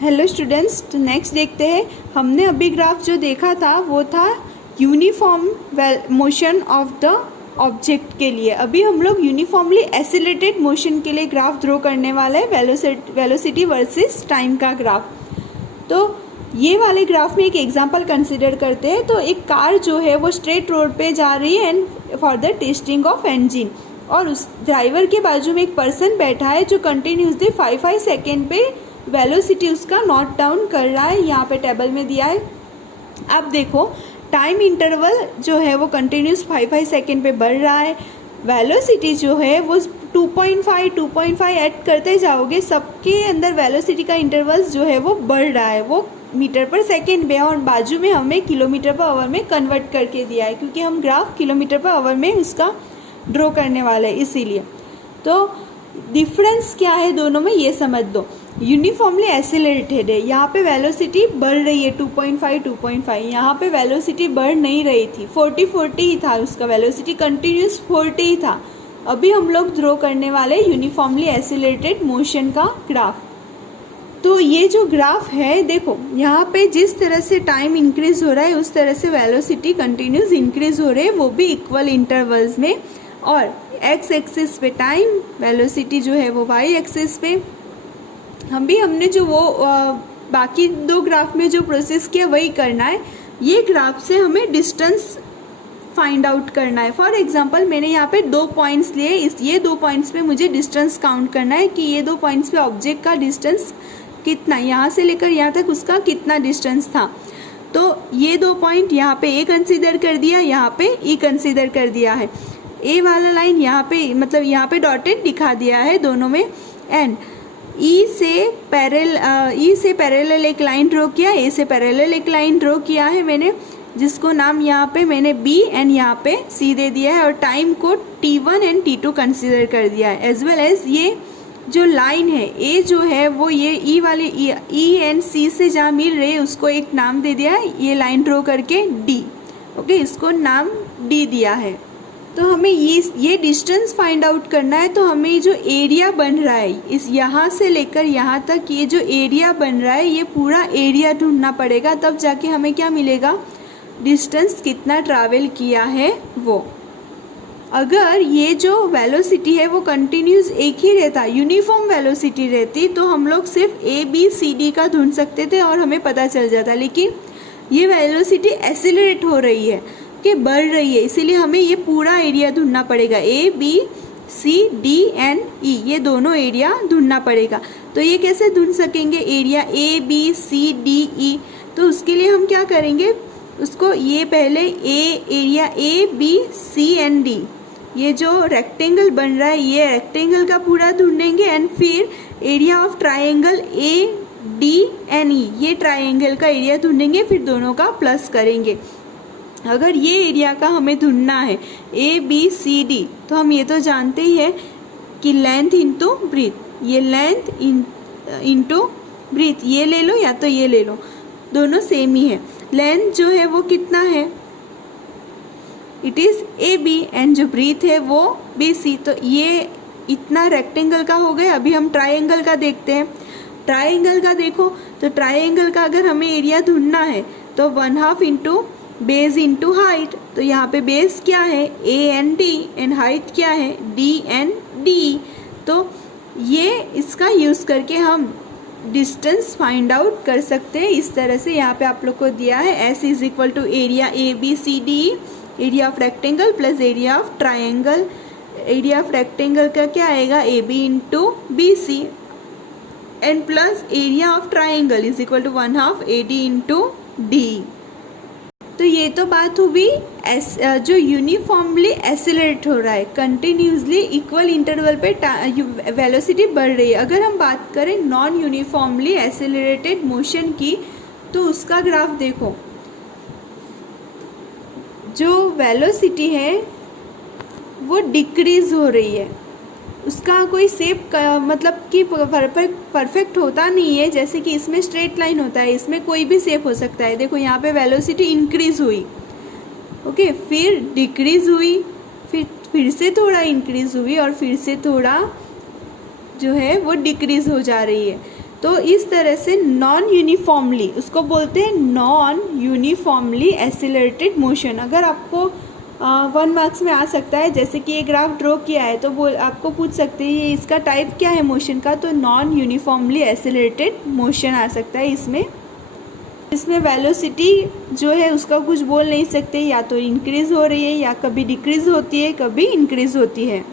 Hello students, तो next देखते हैं। हमने अभी ग्राफ जो देखा था वो था uniform motion of the object के लिए। अभी हम लोग यूनिफॉर्मली एसिलेटेड मोशन के लिए ग्राफ ड्रॉ करने वाले हैं, वेलोसिटी वर्सेस टाइम का ग्राफ। तो ये वाले ग्राफ में एक एग्जांपल कंसिडर करते हैं। तो एक कार जो है वो स्ट्रेट रोड पे जा रही है and for the testing of engine, और उस ड्राइवर के बाजू में एक पर्सन बैठा है जो कंटिन्यूसली 5 सेकेंड पे वेलोसिटी उसका नोट डाउन कर रहा है। यहाँ पे टेबल में दिया है। अब देखो टाइम इंटरवल जो है वो कंटिन्यूस 5 सेकेंड पे बढ़ रहा है। वेलोसिटी जो है वो 2.5 ऐड करते जाओगे, सबके अंदर वेलोसिटी का इंटरवल्स जो है वो बढ़ रहा है। वो मीटर पर सेकेंड में, और बाजू में हमें किलोमीटर पर आवर में कन्वर्ट करके दिया है, क्योंकि हम ग्राफ किलोमीटर पर आवर में उसका ड्रॉ करने वाले हैं इसीलिए। तो डिफरेंस क्या है दोनों में ये समझ दो। यूनिफॉर्मली एसिलेटेड है, यहाँ पे वेलोसिटी बढ़ रही है 2.5। यहाँ पे वेलोसिटी बढ़ नहीं रही थी, 40 ही था उसका वेलोसिटी, कंटिन्यूस 40 ही था। अभी हम लोग ड्रॉ करने वाले यूनिफॉर्मली एसिलेटेड मोशन का ग्राफ। तो ये जो ग्राफ है देखो, यहाँ पे जिस तरह से टाइम इंक्रीज हो रहा है उस तरह से वेलोसिटी कंटिन्यूस इंक्रीज हो रही है, वो भी इक्वल इंटरवल्स में। और एक्स एक्सिस पे टाइम, वेलोसिटी जो है वो वाई एक्सिस पे। हमने जो वो बाकी दो ग्राफ में जो प्रोसेस किया वही करना है। ये ग्राफ से हमें डिस्टेंस फाइंड आउट करना है। फॉर एग्जांपल मैंने यहाँ पे 2 पॉइंट्स लिए, ये 2 पॉइंट्स पे मुझे डिस्टेंस काउंट करना है कि ये 2 पॉइंट्स पे ऑब्जेक्ट का डिस्टेंस कितना, यहाँ से लेकर यहाँ तक उसका कितना डिस्टेंस था। तो ये 2 पॉइंट यहाँ पे ए कंसीडर कर दिया, यहाँ पे ई कंसीडर कर दिया है। ए वाला लाइन यहाँ पे, मतलब यहाँ पे डॉटेड दिखा दिया है दोनों में। एंड ई से पैरेलल एक लाइन ड्रॉ किया, ए से पैरेलल एक लाइन ड्रॉ किया है मैंने, जिसको नाम यहाँ पे मैंने बी एंड यहाँ पे सी दे दिया है। और टाइम को T1 एंड T2 कंसीडर कर दिया है। एज वेल एज ये जो लाइन है ए जो है वो ये ई वाले ई एंड सी से जहाँ मिल रहे हैं उसको एक नाम दे दिया है, ये लाइन ड्रॉ करके डी। ओके, इसको नाम डी दिया है। तो हमें ये डिस्टेंस फाइंड आउट करना है। तो हमें जो एरिया बन रहा है इस यहाँ से लेकर यहाँ तक, ये जो एरिया बन रहा है ये पूरा एरिया ढूंढना पड़ेगा, तब जाके हमें क्या मिलेगा, डिस्टेंस कितना ट्रैवल किया है वो। अगर ये जो वेलोसिटी है वो कंटिन्यूस एक ही रहता, यूनिफॉर्म वेलोसिटी रहती, तो हम लोग सिर्फ ए बी सी डी का ढूंढ सकते थे और हमें पता चल जाता। लेकिन ये वेलोसिटी एसिलरेट हो रही है कि बढ़ रही है, इसीलिए हमें ये पूरा एरिया ढूंढना पड़ेगा। A B C D and E, ये दोनों एरिया ढूंढना पड़ेगा। तो ये कैसे ढूंढ सकेंगे area A B C D E? तो उसके लिए हम क्या करेंगे, उसको ये पहले area A B C and D, ये जो रेक्टेंगल बन रहा है ये रेक्टेंगल का पूरा ढूंढेंगे। एंड फिर area of triangle A D and E, ये ट्राइंगल का एरिया ढूंढेंगे, फिर दोनों का प्लस करेंगे। अगर ये एरिया का हमें ढूंढना है ए बी सी डी, तो हम ये तो जानते ही है कि लेंथ इंटू ब्रीथ, ये लेंथ इंटू ब्रीथ, ये ले लो या तो ये ले लो, दोनों सेम ही है। लेंथ जो है वो कितना है, it is A B, and जो ब्रीथ है वो बी सी। तो ये इतना रेक्टेंगल का हो गया। अभी हम ट्राइंगल का देखते हैं। ट्राइंगल का देखो, तो ट्राइंगल का अगर हमें एरिया ढूंढना है तो 1/2 इंटू बेस इंटू हाइट। तो यहाँ पे बेस क्या है, A and D, and height क्या है, डी एंड डी। तो ये इसका यूज़ करके हम डिस्टेंस फाइंड आउट कर सकते हैं। इस तरह से यहाँ पे आप लोग को दिया है S is equal to area A B C D, area of rectangle plus area of triangle. Area of rectangle का क्या आएगा, A B into B C, and plus area of triangle is equal to 1/2 A D into D. तो ये तो बात हुई जो uniformly oscillate हो रहा है, कंटिन्यूसली इक्वल इंटरवल पे वेलोसिटी बढ़ रही है। अगर हम बात करें नॉन यूनिफॉर्मली एसिलरेटेड मोशन की, तो उसका ग्राफ देखो, जो वेलोसिटी है वो डिक्रीज हो रही है, उसका कोई शेप मतलब कि परफेक्ट होता नहीं है। जैसे कि इसमें स्ट्रेट लाइन होता है, इसमें कोई भी शेप हो सकता है। देखो यहाँ पे वेलोसिटी इंक्रीज हुई, ओके, फिर डिक्रीज हुई, फिर से थोड़ा इंक्रीज हुई, और फिर से थोड़ा जो है वो डिक्रीज हो जा रही है। तो इस तरह से नॉन यूनिफॉर्मली, उसको बोलते हैं नॉन यूनिफॉर्मली एसिलरेटेड मोशन। अगर आपको 1 मार्क्स में आ सकता है, जैसे कि ये ग्राफ ड्रॉ किया है तो आपको पूछ सकते हैं ये इसका टाइप क्या है मोशन का, तो नॉन यूनिफॉर्मली एसिलरेटेड मोशन आ सकता है इसमें वेलोसिटी जो है उसका कुछ बोल नहीं सकते, या तो इंक्रीज़ हो रही है या कभी डिक्रीज़ होती है, कभी इंक्रीज़ होती है।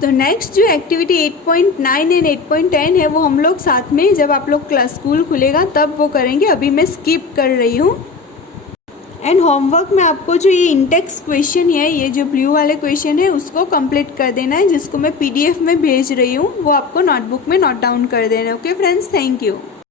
तो नेक्स्ट जो एक्टिविटी 8.9 एंड 8.10 है वो हम लोग साथ में जब आप लोग क्लास स्कूल खुलेगा तब वो करेंगे, अभी मैं स्किप कर रही हूँ। एंड होमवर्क में आपको जो ये इंडेक्स क्वेश्चन है, ये जो ब्लू वाले क्वेश्चन है उसको कंप्लीट कर देना है, जिसको मैं PDF में भेज रही हूँ, वो आपको नोटबुक में नोट डाउन कर देना है। Okay friends, thank you.